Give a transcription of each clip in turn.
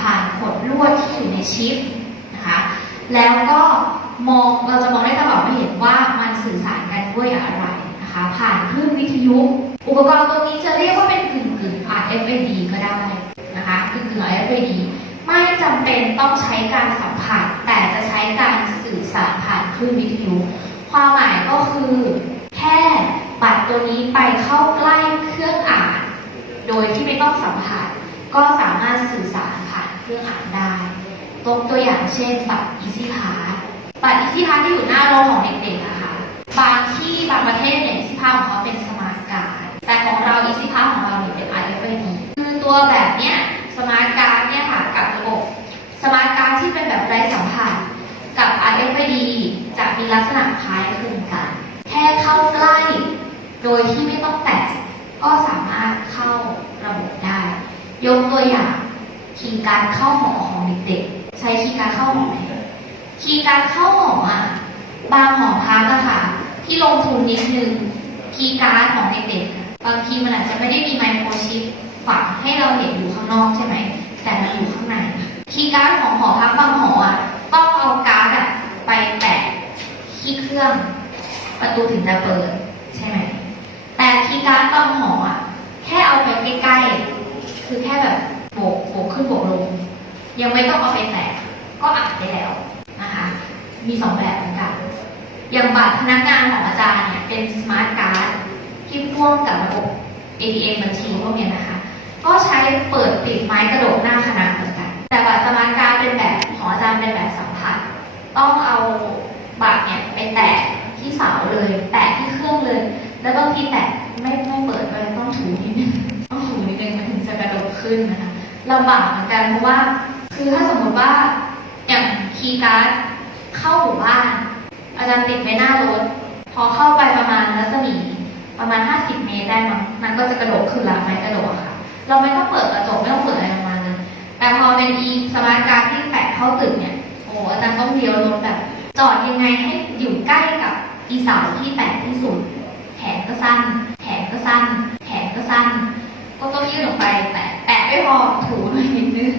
ผ่านขดลวดที่อยู่ในชิปนะคะ แล้วก็มองเราจะมองได้ตลอดไม่เห็นว่ามันสื่อสารกันด้วยอะไรนะคะ ผ่านคลื่นวิทยุ อุปกรณ์ตัวนี้จะเรียกว่าเป็นกึ่งกึ่ง RFID ก็ได้นะคะกึ่งกึ่ง RFID ไม่จำเป็นต้องใช้การสัมผัสแต่จะใช้การสื่อสารผ่านคลื่นวิทยุ ความหมายก็คือแค่บัตรตัวนี้ไปเข้าใกล้เครื่องอ่าน โดยที่ไม่ต้องสัมผัสก็สามารถสื่อสารผ่าน เครื่องอ่าได้ตรงตัวอย่างเช่นบัตร Easy Pass บัตร Easy Pass ที่อยู่หน้าโรงของเด็กๆอะค่ะบางที่บางประเทศเนี่ย Easy Pass ของเขาเป็นสมาร์ทการ์ดแต่ของเรา Easy Pass ของเราเนี่ยเป็น RFID คือตัวแบบเนี้ยสมาร์ทการ์ดเนี่ยค่ะกับระบบสมาร์ทการ์ดที่เป็นแบบไร้สัมผัสกับ RFID จะมีลักษณะคล้ายคลึงกัน แค่เข้าใกล้ โดยที่ไม่ต้องแตะก็สามารถเข้าระบบได้ ยกตัวอย่าง คีย์การเข้าหอของเด็กๆ ใช้คีย์การเข้าหอไหมคีย์การเข้าหออะบางหอพักอะค่ะ ที่ลงทุนนิดนึงคีย์การ์ดของเด็กๆ บางทีมันอาจจะไม่ได้มีไมโครชิปฝังให้เราเห็นอยู่ข้างนอกใช่ไหม แต่มันอยู่ข้างใน คีย์การ์ดของหอพักบางหออะต้องเอาการ์ดอะไปแปะที่เครื่อง ประตูถึงจะเปิดใช่ไหม แต่คีย์การ์ดบางหออะแค่เอาไปใกล้ๆ คือแค่แบบ ขึ้นบกลง ยังไม่ต้องเอาไปแตะก็อ่านได้แล้วนะคะ มีสองแบบเหมือนกัน อย่างบัตรพนักงานของอาจารย์เนี่ยเป็นสมาร์ทการ์ดที่พ่วงกับระบบ ATM บัญชีพวกเนี้ยนะคะ ก็ใช้เปิดปิดไม้กระโดกหน้าคณะเหมือนกัน แต่บัตรสมาร์ทการ์ดเป็นแบบของอาจารย์เป็นแบบสัมผัส ต้องเอาบัตรเนี่ยไปแตะที่เสาเลย แตะที่เครื่องเลย แล้วบางทีแตะไม่ไม่เปิดเลยต้องถูนิดนึงต้องถูนิดนึงมันถึงจะกระโดดขึ้นนะคะ ลำบากเหมือนกันเพราะว่า คือถ้าสมมติว่าอย่างคีย์การ์ดเข้าหมู่บ้าน อาจารย์ติดไว้หน้ารถ พอเข้าไปประมาณรัศมีประมาณ 50 เมตรได้มั้งมันก็จะกระโดดขึ้นละไม้กระโดดอะค่ะ เราไม่ต้องเปิดกระจกไม่ต้องเปิดอะไรประมาณนั้นแต่พอเป็นอีสมาร์ทการ์ดที่แปะเข้าตึกเนี่ยโอ้อาจารย์ต้องเลี้ยวรถแบบ จอดยังไงให้อยู่ใกล้กับอีเสาที่แปะที่สุดแขนก็สั้นแขนก็สั้นแขนก็สั้นก็ต้องยื่นออกไปแปะ แปะไม่พอถูหน่อยนิดนึง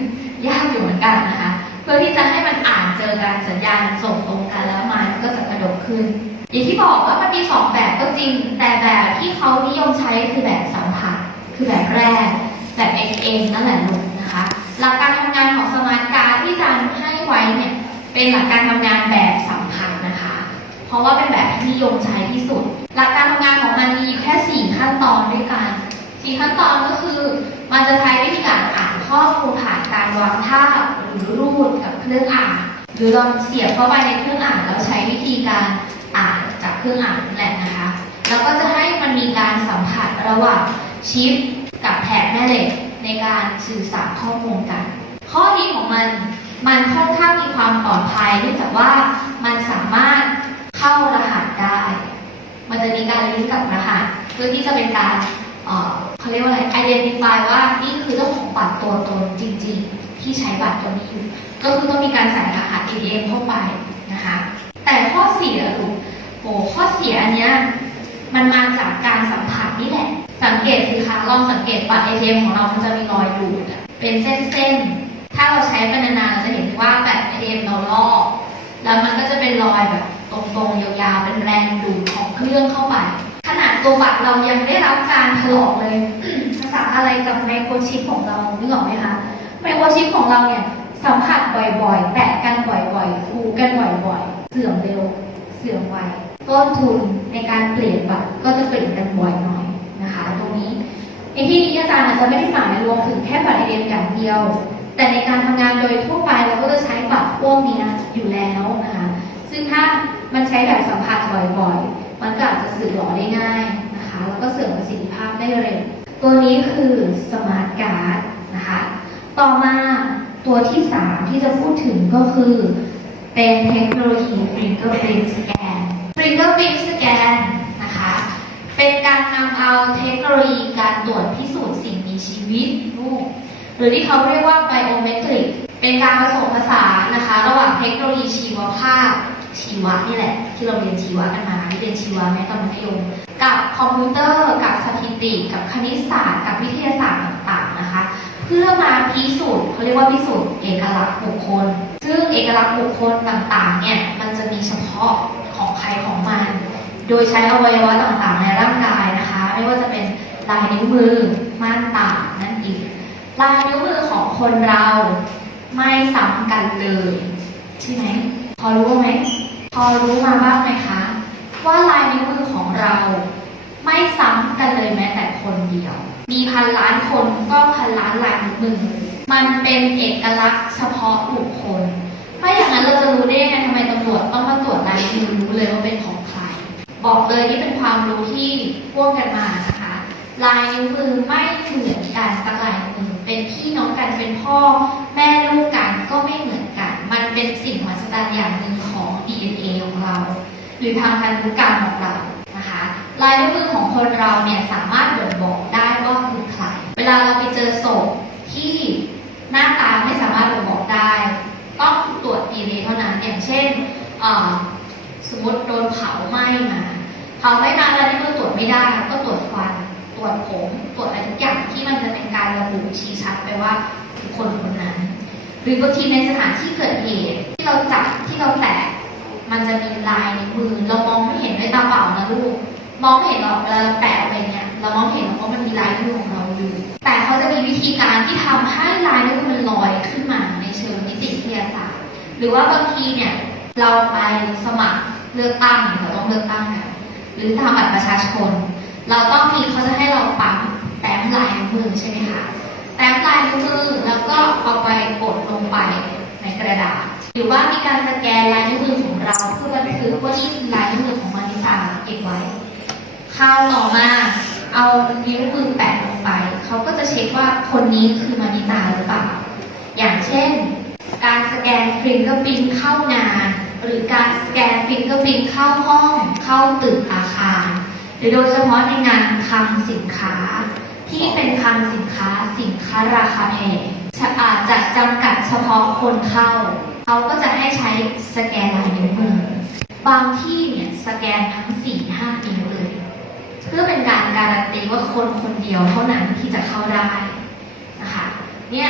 ยากอยู่เหมือนกันนะคะ เพื่อที่จะให้มันอ่านเจอกันสัญญาณส่งตรงกันแล้วมันก็จะกระโดดขึ้น อย่างที่บอกว่ามันมีสองแบบก็จริง แต่แบบที่เขานิยมใช้คือแบบสัมผัสคือแบบแรก แบบ ATM นั่นแหละลูกนะคะหลักการทำงานของสมาร์ทการ์ดที่อาจารย์ให้ไว้เนี่ยเป็นหลักการทำงานแบบสัมผัสนะคะ เพราะว่าเป็นแบบที่นิยมใช้ที่สุด หลักการทำงานของมันมีแค่สี่ขั้นตอนด้วยกัน สี่ขั้นตอนก็คือมันจะใช้วิธีการอ่านข้อมูลผ่านการวางท่าหรือรูดกับเครื่องอ่าน หรือเราเสียบเข้าไปในเครื่องอ่านแล้วใช้วิธีการอ่านจากเครื่องอ่านนั่นแหละนะคะ แล้วก็จะให้มันมีการสัมผัสระหว่างชิปกับแถบแม่เหล็กในการสื่อสารข้อมูลกัน ข้อดีของมันมันค่อนข้างมีความปลอดภัยเนื่องจากว่ามันสามารถเข้ารหัสได้ มันจะมีการลิงก์กับรหัสเพื่อที่จะเป็นการ เขาเรียกว่าอะไร identify ว่านี่คือเจ้าของบัตรตัวตนจริง ๆ ที่ใช้บัตรตัวนี้อยู่ ก็คือต้องมีการใส่รหัส ATM เข้าไปนะคะ แต่ข้อเสียลูกโหข้อเสียอันเนี้ยมันมาจากการสัมผัสนี่แหละ สังเกตสิคะลองสังเกตบัตร ATM ของเรา มันจะมีรอยดูดเป็นเส้นๆ ถ้าเราใช้ไปนานๆเราจะเห็นว่าแบบ ATM เราลอกแล้วมันก็จะเป็นรอยแบบตรงๆยาวๆเป็นแรงดูดของเครื่องเข้าไป ขนาดตัวบัตรเรายังได้รับการถลอกเลยภาษาอะไรกับไมโครชิปของเรานึกออกไหมคะไมโครชิปของเราเนี่ยสัมผัสบ่อยๆ แตะกันบ่อยๆถูกันบ่อยๆ เสื่อมเร็ว เสื่อมไวต้นทุนในการเปลี่ยนบัตรก็จะเปลี่ยนกันบ่อยหน่อยนะคะ ตรงนี้ในที่นี้อาจารย์อาจจะไม่ได้หมายรวมถึงแค่บัตรไอเดียอย่างเดียว แต่ในการทำงานโดยทั่วไปเราก็จะใช้บัตรพวกนี้อยู่แล้วนะคะ ซึ่งถ้ามันใช้แบบสัมผัสบ่อยๆ มันก็อาจจะสื่อหลอได้ง่ายนะคะ แล้วก็เสริมประสิทธิภาพได้เร็ว ตัวนี้คือสมาร์ทการ์ดนะคะ ต่อมาตัวที่ 3 ที่จะพูดถึงก็คือ เป็นเทคโนโลยี Fingerprint Scan Fingerprint Scan นะคะ เป็นการนำเอาเทคโนโลยีการตรวจพิสูจน์สิ่งมีชีวิตลูกหรือที่เขาเรียกว่า biometric เป็นการผสมผสานนะคะ ระหว่างเทคโนโลยีชีวภาพ ชีวะนี่แหละ ที่เราเรียนชีวะกันมาที่เรียนชีวะแม้ตอนมัธยมกับคอมพิวเตอร์ กับสถิติ กับคณิตศาสตร์ กับวิทยาศาสตร์ต่างๆนะคะ เพื่อมาพิสูจน์เขาเรียกว่าพิสูจน์เอกลักษณ์บุคคล ซึ่งเอกลักษณ์บุคคลต่างๆเนี่ยมันจะมีเฉพาะของใครของมัน โดยใช้อวัยวะต่างๆในร่างกายนะคะ ไม่ว่าจะเป็นลายนิ้วมือม่านตานั่นเองลายนิ้วมือของคนเราไม่ซ้ำกันเลยใช่ไหมพอรู้ไหม พอรู้มาบ้างไหมคะ ว่าลายนิ้วมือของเรา ไม่ซ้ำกันเลยแม้แต่คนเดียว มีพันล้านคนก็พันล้านลายนิ้วมือ มันเป็นเอกลักษณ์เฉพาะบุคคล ไม่อย่างนั้นเราจะรู้ได้ยังไงทำไมตำรวจต้องมาตรวจลายนิ้วมือรู้เลยว่าเป็นของใคร บอกเลยนี่เป็นความรู้ที่พ่วงกันมานะคะ ลายนิ้วมือไม่เหมือนกันสักลายนิ้วมือเป็นพี่น้องกันเป็นพ่อ หรือทางพันธุกรรมของเรานะคะลายนิ้วมือของคนเราเนี่ยสามารถบ่งบอกได้ว่าคือใคร เวลาเราไปเจอศพที่หน้าตาไม่สามารถบ่งบอกได้ ต้องตรวจ DNA เท่านั้น อย่างเช่นสมมติโดนเผาไหม้มาเผาไหม้นานแล้วนี่ก็ตรวจไม่ได้ ก็ตรวจฟัน ตรวจผม ตรวจอะไรทุกอย่างที่มันจะเป็นการระบุชี้ชัดไปว่าคือคนคนนั้น หรือบางทีในสถานที่เกิดเหตุที่เราจับที่เราแตะ มันจะมีลายในมือ เรามองไม่เห็นด้วยตาเปล่านะลูก มองไม่เห็นหรอกเวลาเราแปะไปเนี่ย เรามองเห็นหรอกว่ามันมีลายในมือของเราอยู่ แต่เขาจะมีวิธีการที่ทำให้ลายในมือมันลอยขึ้นมาในเชิงนิติวิทยาศาสตร์ หรือว่าบางทีเนี่ยเราไปสมัครเลือกตั้งเราต้องเลือกตั้งค่ะหรือทำบัตรประชาชน เราต้องมีเขาจะให้เราปั๊มแต้มลายในมือใช่ไหมคะแต้มลายในมือแล้วก็เอาไปกดลงไป ในกระดาษ หรือว่ามีการสแกนลายนิ้วมือของเราเพื่อบันทึกว่านี่คือลายนิ้วมือของมานิตาเก็บไว้คราวต่อมาเอานิ้วมือแปะลงไป เขาก็จะเช็คว่าคนนี้คือมานิตาหรือเปล่า อย่างเช่น การสแกนฟิงเกอร์พินเข้างานหรือการสแกนฟิงเกอร์พินเข้าห้อง เข้าตึกอาคาร หรือโดยเฉพาะในงานคลังสินค้า ที่เป็นคลังสินค้าสินค้าราคาแพง อาจจะจำกัดเฉพาะคนเข้า เขาก็จะให้ใช้สแกนลายนิ้วมือบางที่เนี่ยสแกนทั้ง4ี่ห้านิ้วเลย เพื่อเป็นการการันตีว่าคนคนเดียวเท่านั้นที่จะเข้าได้นะคะเนี่ย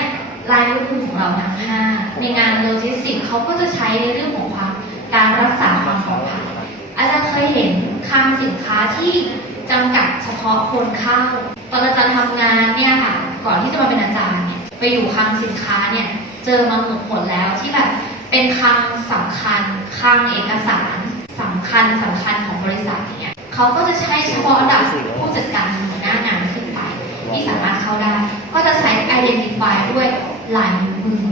ลายนิ้วมือของเราทั้งห้าในงานโลจิสติกเขาก็จะใช้ในเรื่องของความการรักษาความปลอดภัยอาจารย์เคยเห็นคลังสินค้าที่จำกัดเฉพาะคนเข้าตอนอาจารย์ทำงานเนี่ยค่ะก่อนที่จะมาเป็นอาจารย์ ไปอยู่คลังสินค้าเนี่ยเจอมาหมดหมดแล้วที่แบบเป็นคลังสำคัญคลังเอกสารสำคัญสำคัญของบริษัทเนี่ยเขาก็จะใช้เฉพาะระดับผู้จัดการหัวหน้างานขึ้นไปที่สามารถเข้าได้ ก็จะใช้ identify ด้วยลายมือ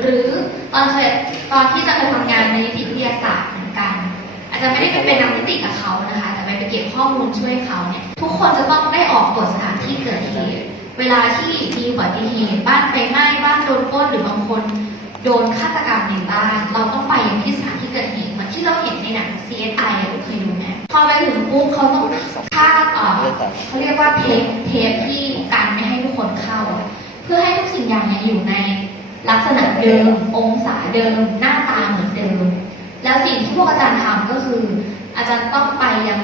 หรือตอนเคยตอนที่จะไปทำงานในนิติวิทยาศาสตร์เหมือนกัน อาจจะไม่ได้ไปเป็นนักนิติกับเขานะคะ แต่ไปไปเก็บข้อมูลช่วยเขาเนี่ยทุกคนจะต้องได้ออกตรวจสถานที่เกิดเหตุ เวลาที่มีอุบัติเหตุบ้านไฟไหม้บ้านโดนปล้นหรือบางคนโดนฆาตกรรมในบ้าน เราต้องไปยังที่สถานที่เกิดเหตุเหมือนที่เราเห็นในหนัง CSI อะเคยดูไหมพอไปถึงปุ๊บเขาต้องฆ่าเอ่อเขาเรียกว่าเทปเทปที่กันไม่ให้ทุกคนเข้า เพื่อให้ทุกสิ่งอย่างอยู่ในลักษณะเดิม องศาเดิม หน้าตาเหมือนเดิม แล้วสิ่งที่พวกอาจารย์ทำก็คือ อาจารย์ต้องไปยัง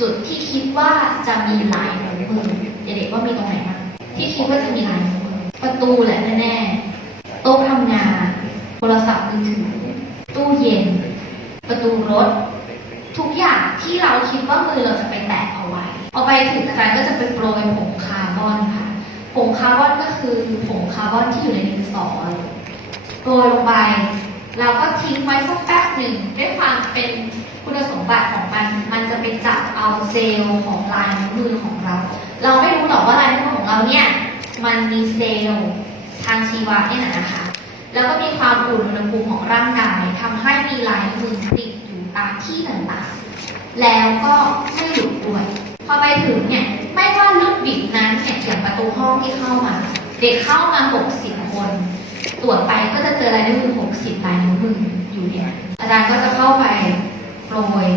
จุดที่คิดว่าจะมีลายนิ้วมือเด็กๆว่ามีตรงไหนบ้าง ที่คิดว่าจะมีลายประตูแหละแน่ๆโต๊ะทำงาน โทรศัพท์มือถือ ตู้เย็น ประตูรถ ทุกอย่างที่เราคิดว่ามือเราจะไปแตะเอาไว้พอาไปถึงอาจารย์ก็จะไปโปรยผงคาร์บอนค่ะ ผงคาร์บอนก็คือผงคาร์บอนที่อยู่ในดินสอโปรยลงไป เราก็ทิ้งไว้สักแป๊บหนึ่งด้วยความเป็นคุณสมบัติของมัน มันจะไปจับเอาเซลล์ของลายมือของเรา เราไม่รู้หรอกว่าลายนิ้วมือของเราเนี่ยมันมีเซลล์ทางชีวะเนี่ยนะคะ แล้วก็มีความอุ่นอุณหภูมิของร่างกายทำให้มีลายนิ้วมือติดอยู่ตามที่ต่างๆ แล้วก็ไม่หยุดด้วย พอไปถึงเนี่ยไม่ว่าลูกบิดนั้นเนี่ยอย่างประตูห้องที่เข้ามา เด็กเข้ามา 60 คน ตรวจไปก็จะเจอลายนิ้วมือ60ลายนิ้วมืออยู่เนี่ยอาจารย์ก็จะเข้าไปโปรย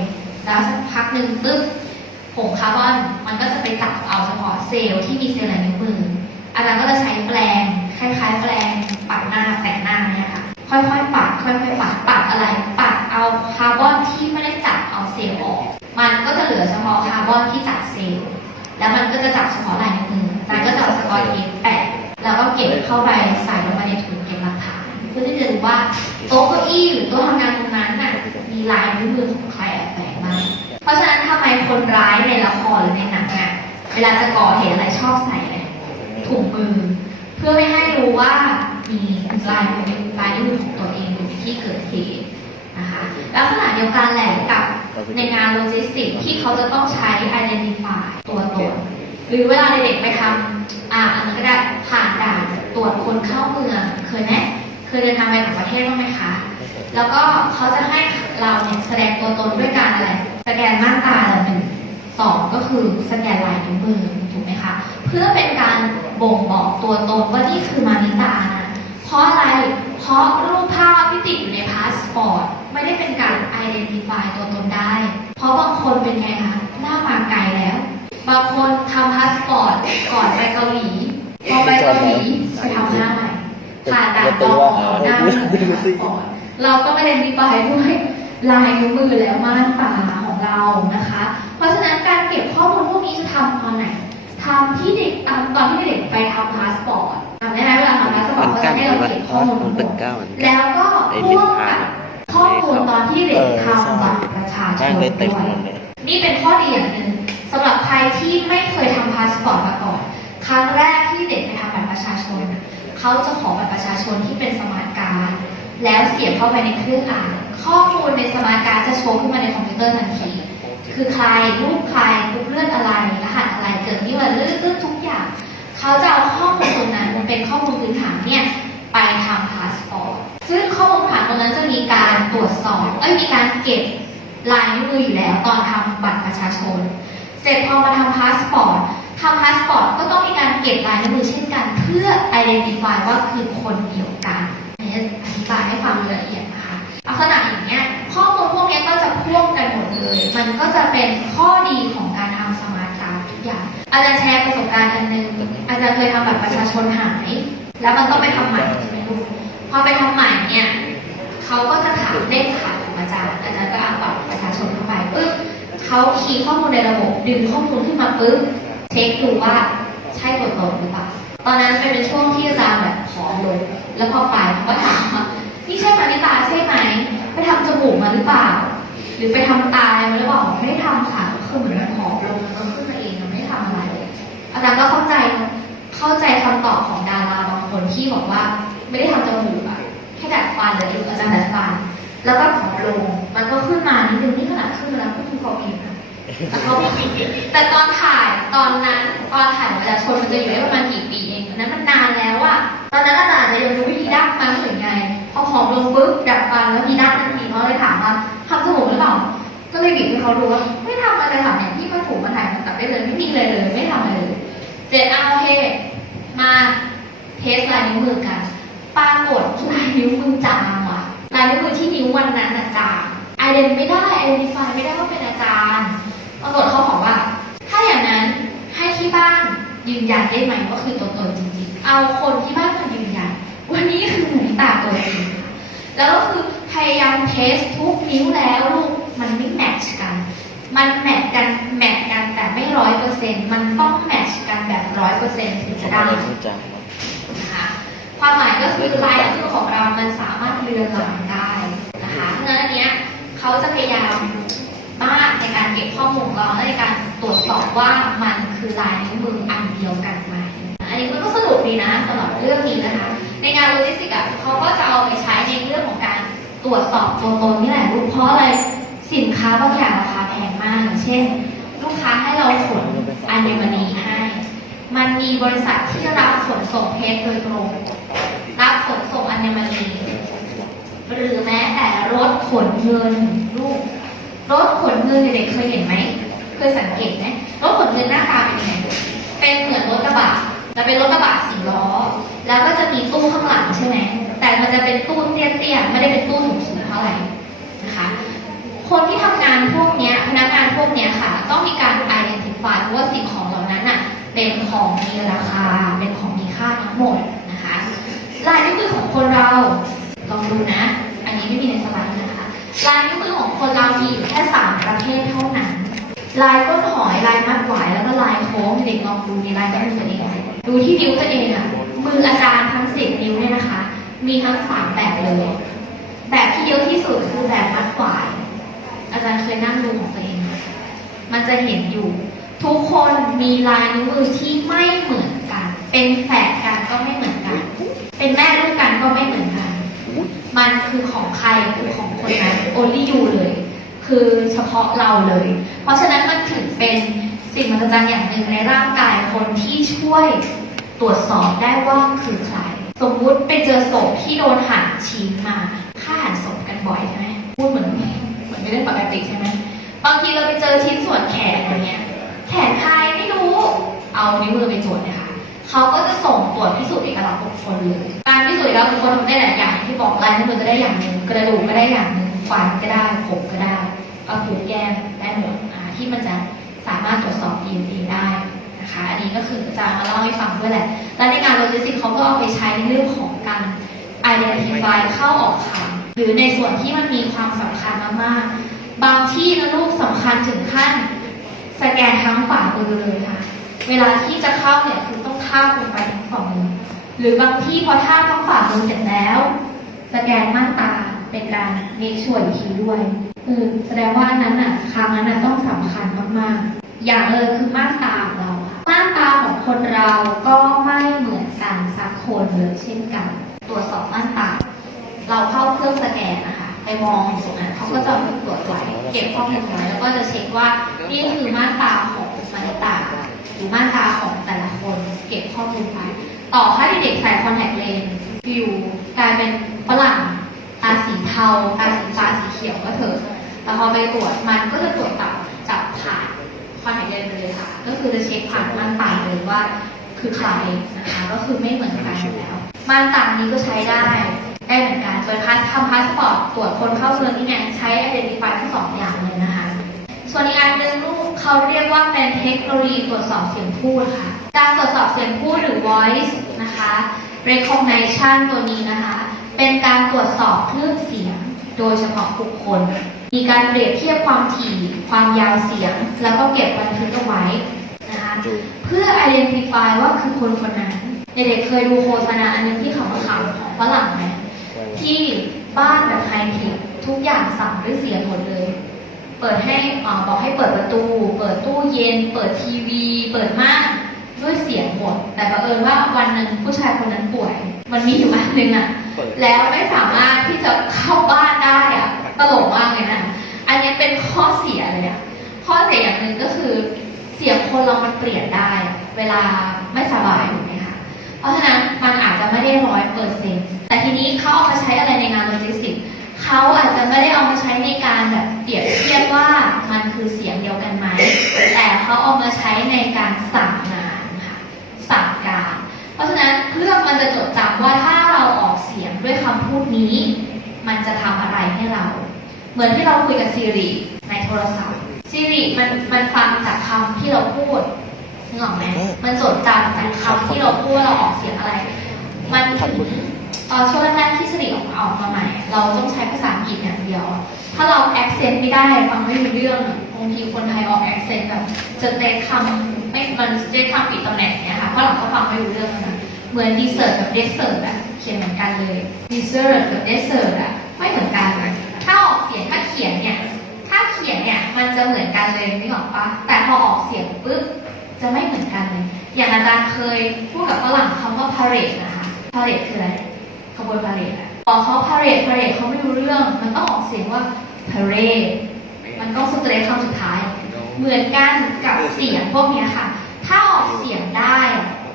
แล้วสักพักหนึ่งตึ๊บ ผงคาร์บอนมันก็จะไปจับเอาเฉพาะเซลล์ที่มีเซลล์ลายนิ้วมืออาจารย์ก็จะใช้แปรงคล้ายๆ แปรงปัดหน้าแต่งหน้าเนี่ยค่ะ ค่อยๆปัดค่อยๆปัดปัดอะไร ปัดเอาคาร์บอนที่ไม่ได้จับเอาเซลล์ออก มันก็จะเหลือเฉพาะคาร์บอนที่จับเซลล์แล้วมันก็จะจับเฉพาะลายนิ้วมืออาจารย์ก็จะเอาสกอตเทปแปะแล้วก็เก็บเข้าไปใส่ลงไปในถุงเก็บหลักฐานเพื่อที่จะดูว่าโต๊ะเก้าอี้หรือโต๊ะทำงานตรงนั้นน่ะมีลายนิ้วมือของใคร คนร้ายในละครหรือในหนังอะเวลาจะก่อเหตุอะไรชอบใส่อะไรถุงมือ เพื่อไม่ให้รู้ว่ามีลายมือลายนิ้วมือของตัวเองอยู่ในที่เกิดเหตุนะคะลักษณะเดียวกันแหละกับในงานโลจิสติกที่เขาจะต้องใช้ identify ตัวตนหรือเวลาเด็กไปทำอ่าอันนี้ก็ได้ผ่านด่านตรวจคนเข้าเมืองเคยไหมเคยเดินทางไปต่างประเทศบ้างไหมคะ แล้วก็เขาจะให้เราเนี่ยแสดงตัวตนด้วยการอะไร สแกนหน้าตาละหนึ่งสองก็คือสแกนลายนิ้วมือถูกไหมคะเพื่อเป็นการบ่งบอกตัวตนว่านี่คือมานิตานะเพราะอะไร เพราะรูปภาพที่ติดอยู่ในพาสปอร์ตไม่ได้เป็นการ identify ตัวตนได้ เพราะบางคนเป็นไงคะหน้ามาไกลแล้ว บางคนทำพาสปอร์ตก่อนไปเกาหลีพอไปเกาหลีไปทำหน้าใหม่ผ่านด่านตอหน้าไม่เหมือนพาสปอร์ตเราก็ไม่ได้มีไปด้วยลายนิ้วมือและม่านตาของ เรานะคะ เพราะฉะนั้นการเก็บข้อมูลพวกนี้จะทำตอนไหนทำที่เด็กอะตอนที่เด็กไปทำพาสปอร์ตทำได้ไหมเวลาทำพาสปอร์ตเขาจะให้เราเก็บข้อมูลทั้งหมดแล้วก็พ่วงกับข้อมูลตอนที่เด็กทำบัตรประชาชนั่นงด้ได้เต็มวยหมดเลยนี่เป็นข้อดีอย่างหนึ่งสำหรับใครที่ไม่เคยทำพาสปอร์ตมาก่อน ครั้งแรกที่เด็กไปทำบัตรประชาชน เขาจะขอบัตรประชาชนที่เป็นสมาร์ทการ์ด แล้วเสียบเข้าไปในเครื่องอ่านข้อมูลในสมาร์ทการ์ดจะโชว์ขึ้นมาในคอมพิวเตอร์ทันที คือใครรูปใครกรุ๊ปเลือดอะไรรหัสอะไรเกิดที่วันเลือดเลือดทุกอย่าง เขาจะเอาข้อมูลตรงนั้นมันเป็นข้อมูลพื้นฐานเนี่ยไปทำพาสปอร์ตซึ่งข้อมูลฐานตรงนั้นจะมีการตรวจสอบเอ้ยมีการเก็บลายนิ้วมืออยู่แล้วตอนทำบัตรประชาชน เสร็จพอมาทำพาสปอร์ตทำพาสปอร์ตก็ต้องมีการเก็บลายนิ้วมือเช่นกัน เพื่อ identify ว่าคือคนเดียวกัน นี้อธิบายให้ฟังละเอียดนะคะลักษณะอย่างเงี้ยข้อมูลพวกนี้ก็จะพ่วงกันหมดเลย มันก็จะเป็นข้อดีของการทำสมาร์ทการ์ดทุกอย่างอาจารย์แชร์ประสบการณ์อันหนึ่งอาจารย์เคยทำบัตรประชาชนหาย แล้วมันต้องไปทำใหม่ใช่ไหมลูกพอไปทำใหม่เนี่ยเขาก็จะถามเลขขายของอาจารย์อาจารย์ก็เอาบัตรประชาชนเข้าไปปึ๊บเขาคีย์ข้อมูลในระบบดึงข้อมูลขึ้นมาปึ๊บเช็คดูว่าใช่ตัวตนหรือเปล่า ตอนนั้นเป็นช่วงที่อาจารย์แบบผอมลงแล้วพอไปเขาก็ถามว่านี่ใช่มานิตาใช่ไหมไปทำจมูกมาหรือเปล่า หรือไปทำตามาหรือเปล่าไม่ได้ทำค่ะก็คือเหมือนมันผอมลงมันก็ขึ้นมาเองมันไม่ได้ทำอะไร อาจารย์ก็เข้าใจเข้าใจคำตอบของดาราบางคนที่บอกว่า ไม่ได้ทำจมูกอะแค่ดัดฟันเลยอาจารย์ดัดฟันแล้วก็ผอมลงมันก็ขึ้นมานิดนึงนี่ขนาดขึ้นมาแล้วก็คือพอผินะแต่เขาแต่ตอนถ่ายตอนนั้นตอนถ่ายประชาชนมันจะอยู่ได้ประมาณกี่ปีเนั้นมันนานแล้วอะตอนนั้นอาจารย์จะยังรู้วิธีดั้งฟันไม่เหมือนไงพอผอมลงปุ๊บดัดฟันแล้วมีดั้งทันทีเขาเลยถามว่าทำจมูกหรือเปล่าก็เลยบีบให้เขาดูว่าไม่ทำอะไรถามอย่างที่มาถูกมาถ่ายมันตัดได้เลยไม่มีเลยเลยไม่ทำอะไรเลยเสร็จเอาโอเคมาเทสลายนิ้วมือกันปรากฏลายนิ้วมือจางว่ะลายนิ้วมือที่นิ้ววันนั้นน่ะจางไอเดนไม่ได้ไอเดนไฟไม่ได้ว่าเป็นอาจารย์ปรากฏเขาบอกว่า ถ้าอย่างนั้นให้ที่บ้าน ยืนยันได้ไหมว่าคือตัวตนจริงๆ เอาคนที่บ้านมายืนยันวันนี้คือหมูตาตัวจริงค่ะแล้วก็คือพยายามเทสทุกนิ้วแล้วลูกมันไม่แมทช์กัน มันแมทกันแมทกันแต่ไม่ร้อยเปอร์เซ็นต์มันต้องแมทช์กันแบบร้อยเปอร์เซ็นต์ถึงจะได้นะคะความหมายก็คือลายนิ้วมือของเรามันสามารถเลือนหลางได้นะคะเพราะฉะนั้นอันเนี้ยเขาจะพยายาม มากในการเก็บข้อมูลเราและในการตรวจสอบว่ามันคือลายนิ้วมืออันเดียวกันไหมอันนี้มันก็สนุกดีนะสำหรับเรื่องนี้นะคะ ในงานโลจิสติกส์อะเขาก็จะเอาไปใช้ในเรื่องของการตรวจสอบตัวตนนี่แหละลูกเพราะอะไรสินค้าบางอย่างราคาแพงมากอย่างเช่น ลูกค้าให้เราขนอัญมณีให้ มันมีบริษัทที่รับขนส่งเพชรโดยตรงรับขนส่งอัญมณีหรือแม้แต่รถขนเงินลูก รถขนเงินเด็กเคยเห็นไหมเคยสังเกตไหมรถขนเงินหน้าตาเป็นยังไงเป็นเหมือนรถกระบะแล้วเป็นรถกระบะสี่ล้อ แล้วก็จะมีตู้ข้างหลังใช่ไหมแต่มันจะเป็นตู้เตี้ยๆไม่ได้เป็นตู้สูงๆเท่าไหร่นะคะ คนที่ทำงานพวกนี้พนักงานพวกนี้ค่ะ ต้องมีการ identify ว่าสิ่งของเหล่านั้นน่ะเป็นของมีราคา เป็นของมีค่าทั้งหมดนะคะลายนิ้วมือของคนเราลองดูนะ อันนี้ไม่มีในสไลด์นะ ลายนิ้วมือของคนเรามีอยู่แค่สามประเภทเท่านั้น ลายก้นหอยลายมัดหวายแล้วก็ลายโค้งเด็กลองดูในลายนิ้วตัวเองดูที่นิ้วตัวเองอะมืออาจารย์ทั้งสิบนิ้วเนี่ยนะคะ มีทั้งสามแบบเลย แบบที่เยอะที่สุดคือแบบมัดปลายอาจารย์เคยนั่งดูของตัวเองมมันจะเห็นอยู่ ทุกคนมีลายนิ้วมือที่ไม่เหมือนกัน เป็นแฝดกันก็ไม่เหมือนกัน เป็นแม่ลูกกันก็ไม่เหมือนกัน มันคือของใครคือของคนนั้น only you เลย คือเฉพาะเราเลย เพราะฉะนั้นมันถึงเป็นสิ่งมหัศจรรย์อย่างหนึ่งในร่างกายคนที่ช่วยตรวจสอบได้ว่าคือใคร สมมุติไปเจอศพที่โดนหั่นชิ้นมาฆ่าหั่นศพกันบ่อยใช่ไหมพูดเหมือนเหมือนไม่ได้ปกติใช่ไหมบางทีเราไปเจอชิ้นส่วนแขนอย่างเงี้ย แขนใครไม่รู้ เอานิ้วมือไปตรวจนะคะ เขาก็จะส่งตรวจพิสูจน์เอกลักษณ์บุคคลเลยการพิสูจน์เอกลักษณ์บุคคลทำได้หลายอย่างที่บอกลายนิ้วมือจะได้อย่างหนึ่งกระดูกก็ได้อย่างหนึ่งฟันก็ได้ผมก็ได้ก็คือแก้มได้หมดที่มันจะสามารถตรวจสอบ DNA ได้นะคะอันนี้ก็คืออาจารย์มาเล่าให้ฟังด้วยแหละ และในการโลจิสติกเขาก็เอาไปใช้ในเรื่องของการ identify เข้าออกคำหรือในส่วนที่มันมีความสำคัญมากๆ บางที่นะลูกสำคัญถึงขั้น สแกนทั้งฝ่ามือเลยค่ะ เวลาที่จะเข้าเนี่ยคือ ทาบลงไปทั้งฝ่ามือหรือบางที่พอทาบทั้งฝ่ามือเสร็จแล้ว สแกนม่านตาเป็นการเมคช่วยอีกทีด้วยเออแสดงว่าอันนั้นอะครั้งนั้นอะต้องสำคัญมากๆ อย่างเลยคือม่านตาของเราม่านตาของคนเราก็ไม่เหมือนกันสักคนเลยเช่นกัน ตรวจสอบม่านตา เราเข้าเครื่องสแกนนะคะไปมองตรงนั้นเขาก็จะตรวจไว้เก็บข้อมูลไว้แล้วก็จะเช็คว่านี่คือม่านตาของมาริตา หรือม่านตาของแต่ละคนเก็บข้อมูลไว้ต่อให้เด็กใส่คอนแทคเลนส์ฟิวกลายเป็นฝรั่งตาสีเทาตาสีฟ้าสีเขียวก็เถอะแต่พอไปตรวจมันก็จะตรวจจับจับผ่านคอนแทคเลนส์เลยค่ะ ก็คือจะเช็คผ่านม่านตาเลยว่าคือใครนะคะก็คือไม่เหมือนกันแล้วม่านตานี้ก็ใช้ได้ได้เหมือนกันโดยพาสทำพาสปอร์ตตรวจคนเข้าเมืองนี่ไงใช้ identify ทั้งสองอย่างเลยนะคะ ส่วนอีกอันหนึ่งลูกเขาเรียกว่าเป็นเทคโนโลยีตรวจสอบเสียงพูดค่ะ การตรวจสอบเสียงพูดหรือ voice นะคะ recognition ตัวนี้นะคะ เป็นการตรวจสอบคลื่นเสียง โดยเฉพาะบุคคล มีการเปรียบเทียบความถี่ ความยาวเสียง แล้วก็เก็บบันทึกเอาไว้นะคะ เพื่อ identify ว่าคือคนคนนั้น เด็กๆเคยดูโฆษณาอันนึงที่เขามาขายของฝรั่งไหมที่บ้านแบบไฮเทคทุกอย่างสั่งด้วยเสียงหมดเลย เปิดให้อ่าบอกให้เปิดประตู เปิดตู้เย็น เปิดทีวี เปิดม่านด้วยเสียงหมด แต่บังเอิญว่าวันหนึ่งผู้ชายคนนั้นป่วย มันมีอยู่อันหนึงอะเปิดแล้วไม่สามารถที่จะเข้าบ้านได้อะตลกมากเลยนะ อันนี้เป็นข้อเสียเลยอะข้อเสียอย่างหนึ่งก็คือ เสียงคนเรามันเปลี่ยนได้ เวลาไม่สบายถูกไหมคะ เพราะฉะนั้นมันอาจจะไม่ได้ร้อยเปอร์เซ็นต์แต่ทีนี้เขาเอามาใช้อะไรในงานโลจิสติกส์ เขาอาจจะไม่ได้เอามาใช้ในการแบบเปรียบเทียบว่ามันคือเสียงเดียวกันไหม แต่เขาเอามาใช้ในการสั่งงานค่ะ สั่งการ เพราะฉะนั้นเครื่องมันจะจดจำว่าถ้าเราออกเสียงด้วยคำพูดนี้ มันจะทำอะไรให้เรา เหมือนที่เราคุยกับซีรีในโทรศัพท์ซีรีมันมันฟังจากคำที่เราพูดนึกออกไหมมันจดจำจากคำที่เราพูดเราออกเสียงอะไร มัน ถึงเอ่อช่วงแรกที่สิริออกมาออกมาใหม่ เราต้องใช้ภาษาอังกฤษอย่างเดียว ถ้าเรา accent ไม่ได้ฟังไม่รู้เรื่องบางทีคนไทยออก accent แบบจะเตะคำไม่มันจะคำปิดตำแหน่งเนี่ยค่ะเพราะหลังก็ฟังไม่รู้เรื่องนะเหมือน dessert กับ dessert อะเขียนเหมือนกันเลย dessert กับ dessert อะไม่เหมือนกันนะถ้าออกเสียงถ้าเขียนเนี่ยถ้าเขียนเนี่ยมันจะเหมือนกันเลยนึกออกปะแต่พอออกเสียงปุ๊บจะไม่เหมือนกันเลยอย่างอาจารย์เคยพูดกับฝรั่งคำว่า parade นะคะ parade คืออะไร ขบวนพาเหรดอะพอเขา parade parade เขาไม่รู้เรื่อง มันต้องออกเสียงว่า parade มันต้องสเตรทคำสุดท้าย เหมือนกันกับเสียงพวกเนี้ยค่ะ ถ้าออกเสียงได้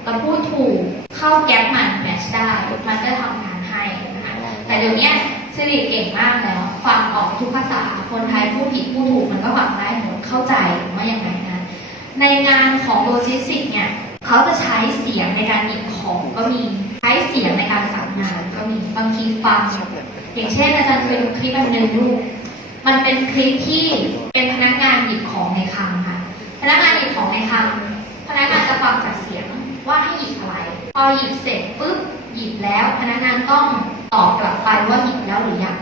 กับพูดถูกเข้าแก๊ปมันแมทชได้ มันก็ทำงานให้นะคะแต่เดี๋ยวเนี้ยสิริเก่งมากแล้ว ฟังออกทุกภาษา คนไทยพูดผิดพูดถูกมันก็ฟังได้หมดเข้าใจว่าอย่างไรนะในงานของโลจิสติกส์เนี่ยเขาจะใช้เสียงในการหยิบของก็มี ใช้เสียงในการสั่งงานก็มีบางทีฟังอย่างเช่นอาจารย์เคยดูคลิปอันหนึ่งลูกมันเป็นคลิปที่เป็นพนักงานหยิบของในคลังค่ะ พนักงานหยิบของในคลังพนักงานจะฟังจากเสียงว่าให้หยิบอะไร พอหยิบเสร็จปุ๊บหยิบแล้ว พนักงานต้องตอบกลับไปว่าหยิบแล้วหรือยัง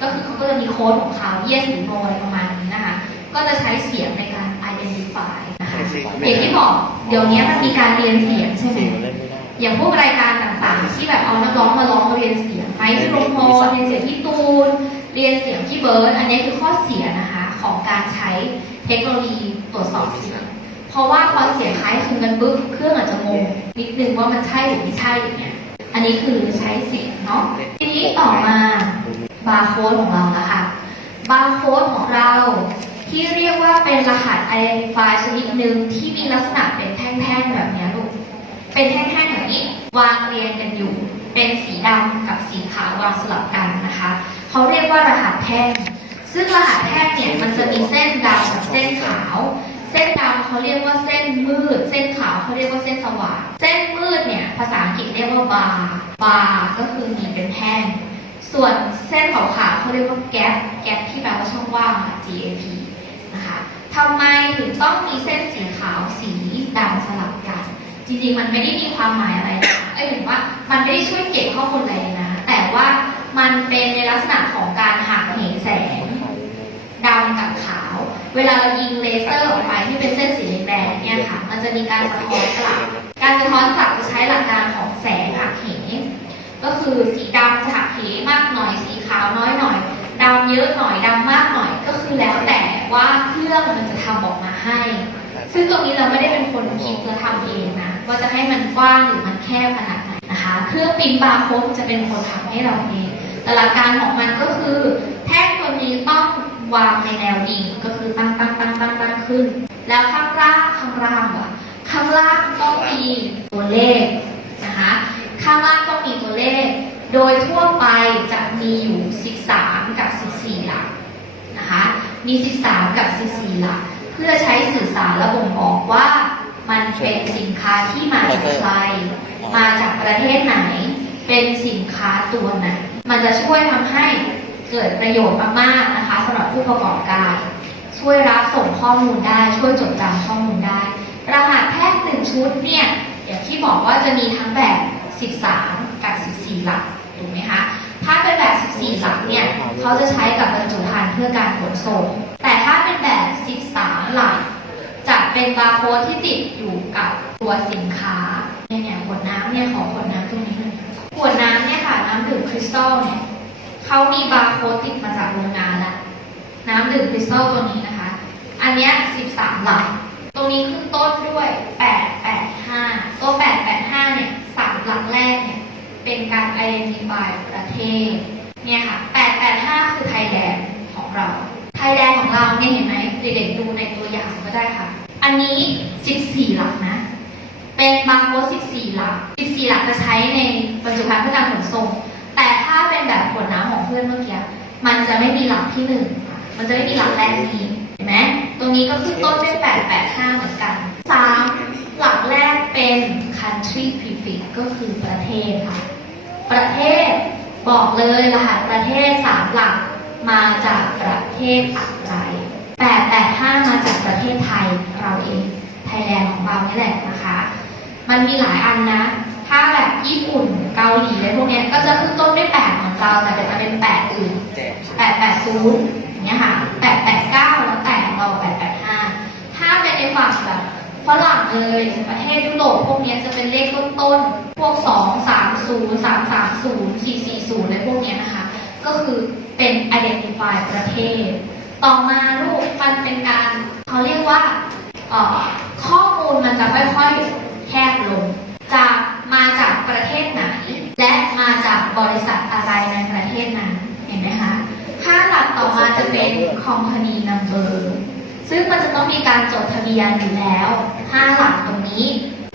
ก็คือเขาก็จะมีโค้ดของเขา yes หรือ no อะไรประมาณนี้นะคะ ก็จะใช้เสียงในการ identify นะคะอย่างที่บอกเดี๋ยวนี้มันมีการเรียนเสียงใช่ไหมสิ่งมันเล่นไม่ได้อย่างพวกรายการ ต่างๆ ที่แบบเอานักร้องมาร้องเรียนเสียงไปที่โรงพอเรียนเสียงที่ตูน เรียนเสียงที่เบิร์ดอันนี้คือข้อเสียนะคะของการใช้เทคโนโลยีตรวจสอบเสียงเพราะว่าพอเสียงคล้ายคลึงกันปุ๊บเครื่องอาจจะงงนิดนึงว่ามันใช่หรือไม่ใช่อย่างเงี้ยอันนี้คือใช้เสียงเนาะทีนี้ต่อมาบาร์โค้ดของเราละค่ะบาร์โค้ดของเราที่เรียกว่าเป็นรหัส identify ชนิดหนึ่งที่มีลักษณะเป็นแท่งๆแบบเนี้ยลูก เป็นแท่งๆแบบนี้วางเรียงกันอยู่ เป็นสีดำกับสีขาววางสลับกันนะคะเขาเรียกว่ารหัสแท่ง ซึ่งรหัสแท่งเนี่ยมันจะมีเส้นดำกับเส้นขาว เส้นดำเขาเรียกว่าเส้นมืด เส้นขาวเขาเรียกว่าเส้นสว่าง เส้นมืดเนี่ยภาษาอังกฤษเรียกว่าบาร์บาร์ก็คือมีเป็นแท่ง ส่วนเส้นขาวๆเขาเรียกว่าแกปแกปที่แปลว่าช่องว่างค่ะ gap นะคะทำไมถึงต้องมีเส้นสีขาวสีดำสลับกัน จริงๆ มันไม่ได้มีความหมายอะไรนะเอ้ยถึงว่ามันไม่ได้ช่วยเก็บข้อมูลอะไรนะ แต่ว่ามันเป็นในลักษณะของการหักเหแสงดำกับขาว เวลาเรายิงเลเซอร์ออกไปที่เป็นเส้นสีแดงเนี่ยค่ะ มันจะมีการสะท้อนกลับ การสะท้อนกลับจะใช้หลักการของแสงหักเหก็คือสีดำจะหักเหมากหน่อย สีขาวน้อยหน่อยดำเยอะหน่อยดำมากหน่อยก็คือแล้วแต่ว่าเครื่องมันจะทำออกมาให้ ซึ่งตรงนี้เราไม่ได้เป็น คนคิดและทำเองนะว่าจะให้มันกว้างหรือมันแคบขนาดไหนนะคะ เครื่องปริ้นบาร์โค้ดจะเป็นคนทำให้เราเองแต่หลักการของมันก็คือ แท่งตัวนี้ต้องวางในแนวดิ่งก็คือตั้งตั้งตั้งตั้งตั้งขึ้น แล้วข้างล่างข้างล่างวะข้างล่างต้องมีตัวเลขนะคะข้างล่างต้องมีตัวเลข โดยทั่วไปจะมีอยู่ 13 กับ 14 หลักนะคะมี 13 กับ 14 หลัก เพื่อใช้สื่อสารและบ่งบอกว่า มันเป็นสินค้าที่มาจากใคร มาจากประเทศไหน เป็นสินค้าตัวไหน มันจะช่วยทำให้เกิดประโยชน์มากๆนะคะสำหรับผู้ประกอบการ ช่วยรับส่งข้อมูลได้ ช่วยจดจำข้อมูลได้ รหัสแท่งหนึ่งชุดเนี่ย อย่างที่บอกว่าจะมีทั้งแบบ 13 กับ 14 หลัก ถูกไหมคะ ถ้าเป็นแบบ 14 หลักเนี่ย เขาจะใช้กับบรรจุภัณฑ์เพื่อการขนส่ง แต่ถ้าเป็นแบบ 13 หลักจะ เป็นบาร์โค้ดที่ติดอยู่กับตัวสินค้าเนี่ยเนี่ยขวดน้ำเนี่ยขอขวดน้ำตรงนี้หน่อยขวดน้ำเนี่ยค่ะน้ำดื่มคริสตัลเนี่ยเขามีบาร์โค้ดติดมาจากโรงงานล้วน้ำดื่มคริสตัลตัวนี้นะคะ อันเนี้ย13 หลัก ตรงนี้ขึ้นต้นด้วย 885 ตัว 885 เนี่ยสามหลักแรกเนี่ยเป็นการ identify ประเทศเนี่ยค่ะ 885 คือไทยแลนด์ของเรา ไทยแลนด์ของเราเนี่ยเห็นไหมเด็กๆดูในตัวอย่างก็ได้ค่ะ อันนี้ 14 หลักนะ เป็นบาร์โค้ด14 หลัก 14 หลักจะใช้ในบรรจุภัณฑ์เพื่อการขนส่ง แต่ถ้าเป็นแบบขวดน้ำของเพื่อนเมื่อกี้ มันจะไม่มีหลักที่หนึ่งมันจะไม่มีหลักแรกนี้ เห็นไหม ตรงนี้ก็ขึ้นต้นด้วย885 เหมือนกัน 3 หลักแรกเป็น country prefix ก็คือประเทศค่ะ ประเทศบอกเลยรหัสประเทศ 3 หลักมาจากประเทศอะไร885 มาจากประเทศไทย เราเองไทยแลนด์ของเรานี่แหละนะคะ มันมีหลายอันนะ ถ้าแบบญี่ปุ่นเกาหลีอะไรพวกเนี้ยก็จะขึ้นต้นด้วย8เหมือนเราแต่จะเป็น8อื่นแจก880อย่างเงี้ยค่ะ889แล้วแต่ของเรา885ถ้าเป็นในฝั่งแบบฝรั่งเลยประเทศยุโรปพวกเนี้ยจะเป็นเลขต้นๆพวก2 30 330 440อะไรพวกเนี้ยนะคะ ก็คือเป็น identify ประเทศ ต่อมาลูกมันเป็นการเขาเรียกว่าเอ่อ ข้อมูลมันจะค่อยๆแคบลงจากมาจากประเทศไหน และมาจากบริษัทอะไรในประเทศนั้นเห็นไหมคะค่าหลักต่อมาจะเป็น company number ซึ่งมันจะต้องมีการจดทะเบียนอยู่แล้ว5หลักตรงนี้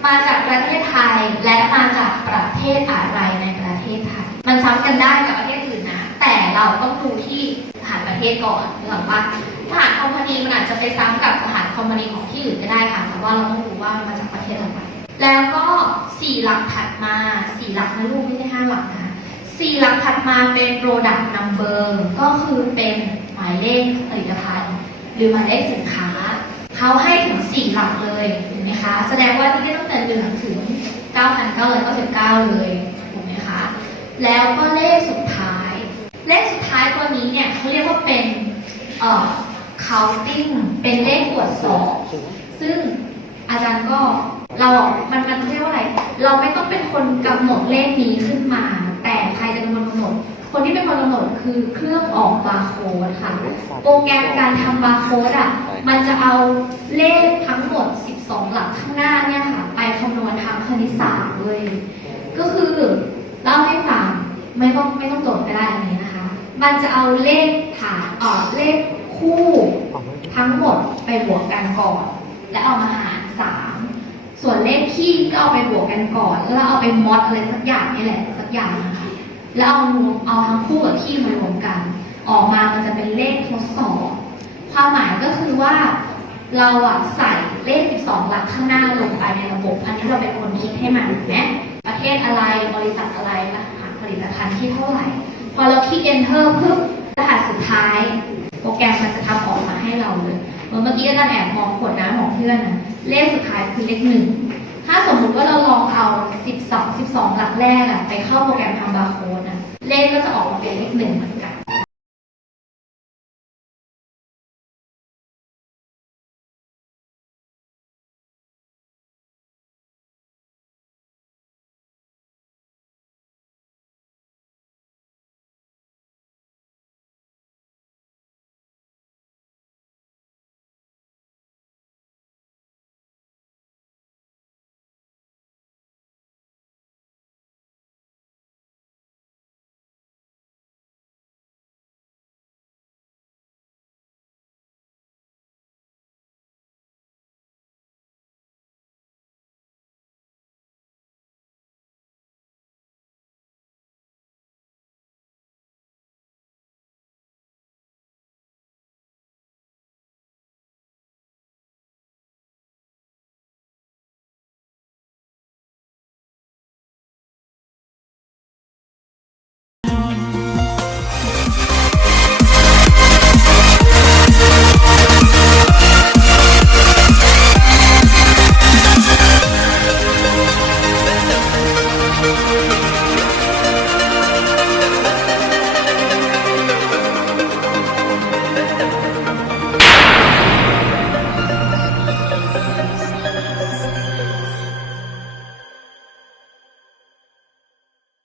มาจากประเทศไทยและมาจากประเทศอะไรในประเทศไทย มันซ้ำกันได้กับประเทศอื่นนะ แต่เราต้องดูที่สถานประเทศก่อนหรือว่า สถานคอมพานีมันอาจจะไปซ้ำกับสถานคอมพานีของที่อื่นก็ได้ค่ะแต่ว่าเราต้องดูว่ามันมาจากประเทศอะไรแล้วก็สี่หลักถัดมาสี่หลักนะลูกไม่ใช่ห้าหลักนะสี่หลักถัดมาเป็น product number ก็คือเป็นหมายเลขผลิตภัณฑ์ หรือหมายเลขสินค้า เขาให้ถึงสี่หลักเลยเห็นไหมคะ แสดงว่าที่ตั้งแต่หนึ่งถึงเก้าพันเก้าร้อยเก้าสิบเก้าเลยถูกไหมคะ แล้วก็เลขสุดท้าย เลขสุดท้ายตัวนี้เนี่ยเขาเรียกว่าเป็นเอ่อ counting เป็นเลขตรวจสอบ ซึ่งอาจารย์ก็เราอะมันมันเรียกว่าอะไร เราไม่ต้องเป็นคนกำหนดเลขนี้ขึ้นมา แต่ใครจะเป็นคนกำหนด คนที่เป็นคนกำหนดคือเครื่องออกบาร์โค้ดค่ะ โปรแกรมการทำบาร์โค้ดอะ มันจะเอาเลขทั้งหมด 12 หลักข้างหน้าเนี่ยค่ะ ไปคำนวณทางคณิตศาสตร์เลย ก็คือเล่าให้ฟังไม่ต้องไม่ต้องจดก็ได้อันนี้นะคะ มันจะเอาเลขฐานเอ่อเลข คู่ทั้งหมดไปบวกกันก่อน แล้วเอามาหารสามส่วนเลขคี่ก็เอาไปบวกกันก่อน แล้วเอาไปมอดอะไรสักอย่างนี่แหละสักอย่างนะคะแล้วเอารวมเอาทั้งคู่กับคี่มารวมกัน ออกมามันจะเป็นเลขทดสอบความหมายก็คือว่าเราอะใส่เลข 12 หลักข้างหน้าลงไปในระบบ อันนี้เราเป็นคนคิดให้มันถูกประเทศอะไรบริษัทอะไรรหัสผลิตภัณฑ์ที่เท่าไหร่ พอเราคลิก enter ปุ๊บ รหัสสุดท้าย โปรแกรมมันจะทำออกมาให้เราเลยเหมือนเมื่อกี้อาจารย์แอบมองขวดน้ำของเพื่อนนะเลขสุดท้ายคือเลขหนึ่งถ้าสมมุติว่าเราลองเอา 12 12 หลักแรกอะไปเข้าโปรแกรมทำบาร์โค้ดนะเลขก็จะออกมาเป็นเลขหนึ่งเหมือนกัน